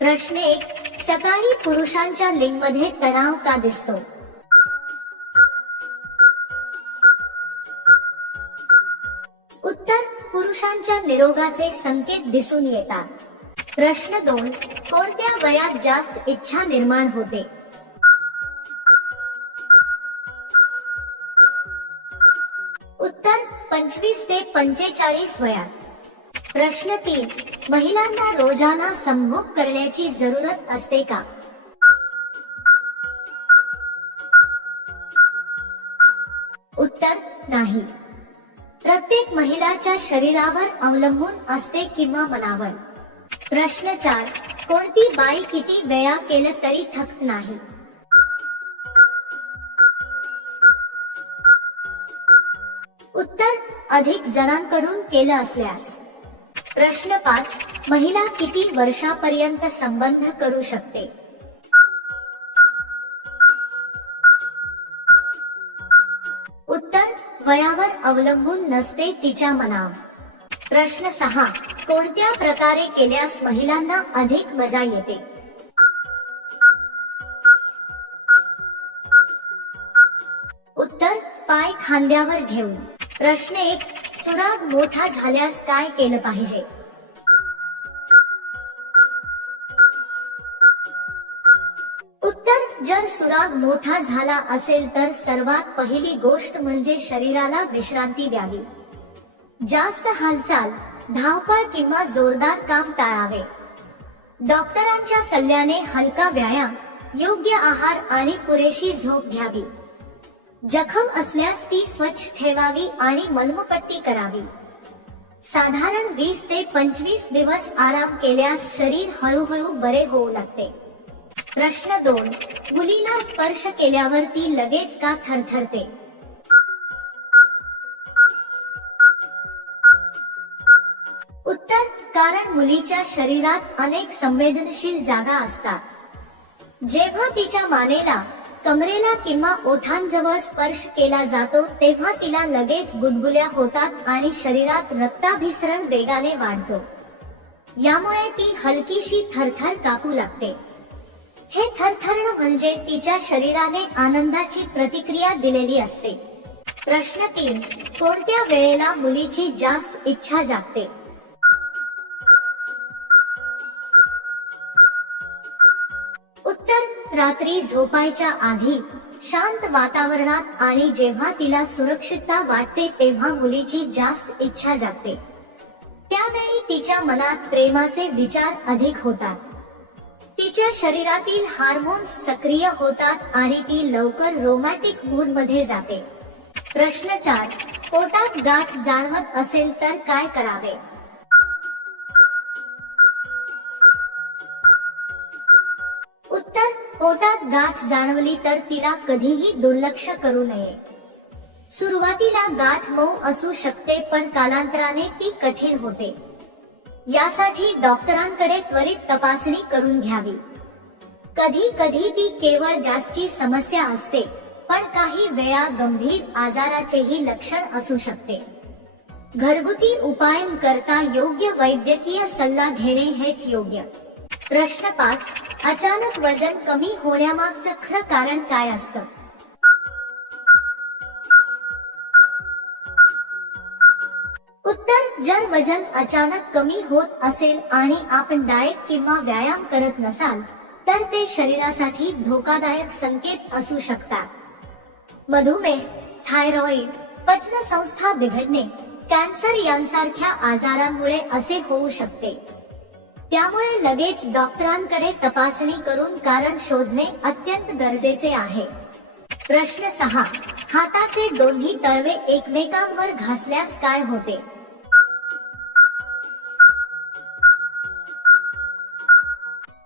प्रश्न 1. सकाळी पुरुषांच्या लिंगमध्ये तणाव का दिसतो? उत्तर: पुरुषांच्या निरोगाचे संकेत दिसून येतात. प्रश्न 2. कोणत्या वयात जास्त इच्छा निर्माण होते? उत्तर: 25 ते 45 वयात. प्रश्न 3. महिलांना रोजाना संभोग करण्याची जरूरत असते का? उत्तर: नाही. प्रत्येक महिलाच्या शरीरावर अवलंबून असते किंवा मनावर. प्रश्न 4. कोणती बाई किती वेळा केलं तरी थकत नाही? उत्तर: अधिक जणांकडून केलं असल्यास. प्रश्न 5. महिला किती वर्षापर्यंत संबंध करू शकते? उत्तर: वयावर अवलंबून नसते, तिच्या मनावर. प्रश्न 6. कोणत्या प्रकारे केल्यास महिलांना अधिक मजा येते? उत्तर: पाय खांद्यावर घेऊन. प्रश्न 1. सुराग मोठा झाल्यास काय केलं पाहिजे? उत्तर: जर सुराग मोठा झाला असेल तर सर्वात पहिली गोष्ट म्हणजे शरीराला विश्रांती द्यावी. जास्त हालचाल, धावपळ किंवा जोरदार काम टाळावे. डॉक्टरांच्या सल्ल्याने हलका व्यायाम, योग्य आहार आणि पुरेशी झोप घ्यावी. जखम असल्यास ती स्वच्छ ठेवावी आणि मलमपट्टी करावी. साधारण 20 ते 25 दिवस आराम केल्यास शरीर हळूहळू बरे होऊ लागते. प्रश्न 2. मुलीला स्पर्श केल्यावर ती लगेच का थरथरते? उत्तर: कारण मुलीच्या शरीरात अनेक संवेदनशील जागा असतात. जेव्हा तिच्या मानेला, कमरेला किंवा ओठांजवळ स्पर्श केला जातो तेव्हा तिला लगेच गुदगुल्या होतात आणि शरीरात रक्ताभिसरण वेगाने वाढतो. यामुळे ती हलकीशी थरथर कापू लागते. हे थरथरणं म्हणजे तिच्या शरीराने आनंदाची प्रतिक्रिया दिलेली असते. प्रश्न 3. कोणत्या वेळेला मुलीची जास्त इच्छा जागते? उत्तर: रात्री झोपायच्या आधी, शांत वातावरणात आणि जेव्हा तिला सुरक्षितता वाटते तेव्हा मुलीची जास्त इच्छा जागते. त्यावेळी तिच्या मनात प्रेमाचे विचार अधिक होतात. तिच्या शरीरातील हार्मोन्स सक्रिय होतात आणि ती लवकर रोमॅन्टिक मूड मध्ये जाते. प्रश्न 4. पोटात गाठ जाणवत असेल तर काय करावे? उत्तर: पोटात गाठ जाणवली तर तिला कधीही दुर्लक्ष करू नये. सुरुवातीला गाठ मऊ असू शकते पण कालांतराने ती कठीण होते. यासाठी डॉक्टरांकडे त्वरित तपासणी करून घ्यावी. कधी कधी ती केवळ गॅसची समस्या असते, पण काही वेळा गंभीर आजाराचेही लक्षण असू शकते. घरगुती उपायांकरता योग्य वैद्यकीय सल्ला घेणे हेच योग्य. प्रश्न 5. अचानक वजन कमी होण्यामागचं खरं कारण काय असतं? उत्तर: जर वजन अचानक कमी होत असेल आणि आपण डाएट किंवा व्यायाम करत नसाल तर ते शरीरासाठी धोकादायक संकेत असू शकतात. मधुमेह, थायरॉइड, पचनसंस्था बिघडणे, कॅन्सर यांसारख्या आजारांमुळे असे होऊ शकते. त्यामुळे लगेच डॉक्टरांकडे तपासणी करून कारण शोधणे अत्यंत गरजेचे आहे. प्रश्न 6. हाताचे दोन्ही तळवे एकमेकांवर घासल्यास काय होते?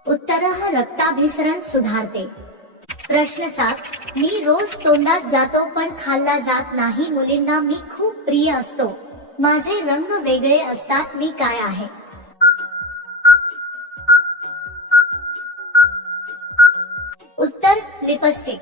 उत्तर: रक्ताभिसरण सुधारते. प्रश्न 7. मी रोज तोंडात जातो पण खाल्ला जात नाही. मुलींना मी खूप प्रिय असतो. माझे रंग वेगळे असतात. मी काय आहे? उत्तर: लिपस्टिक.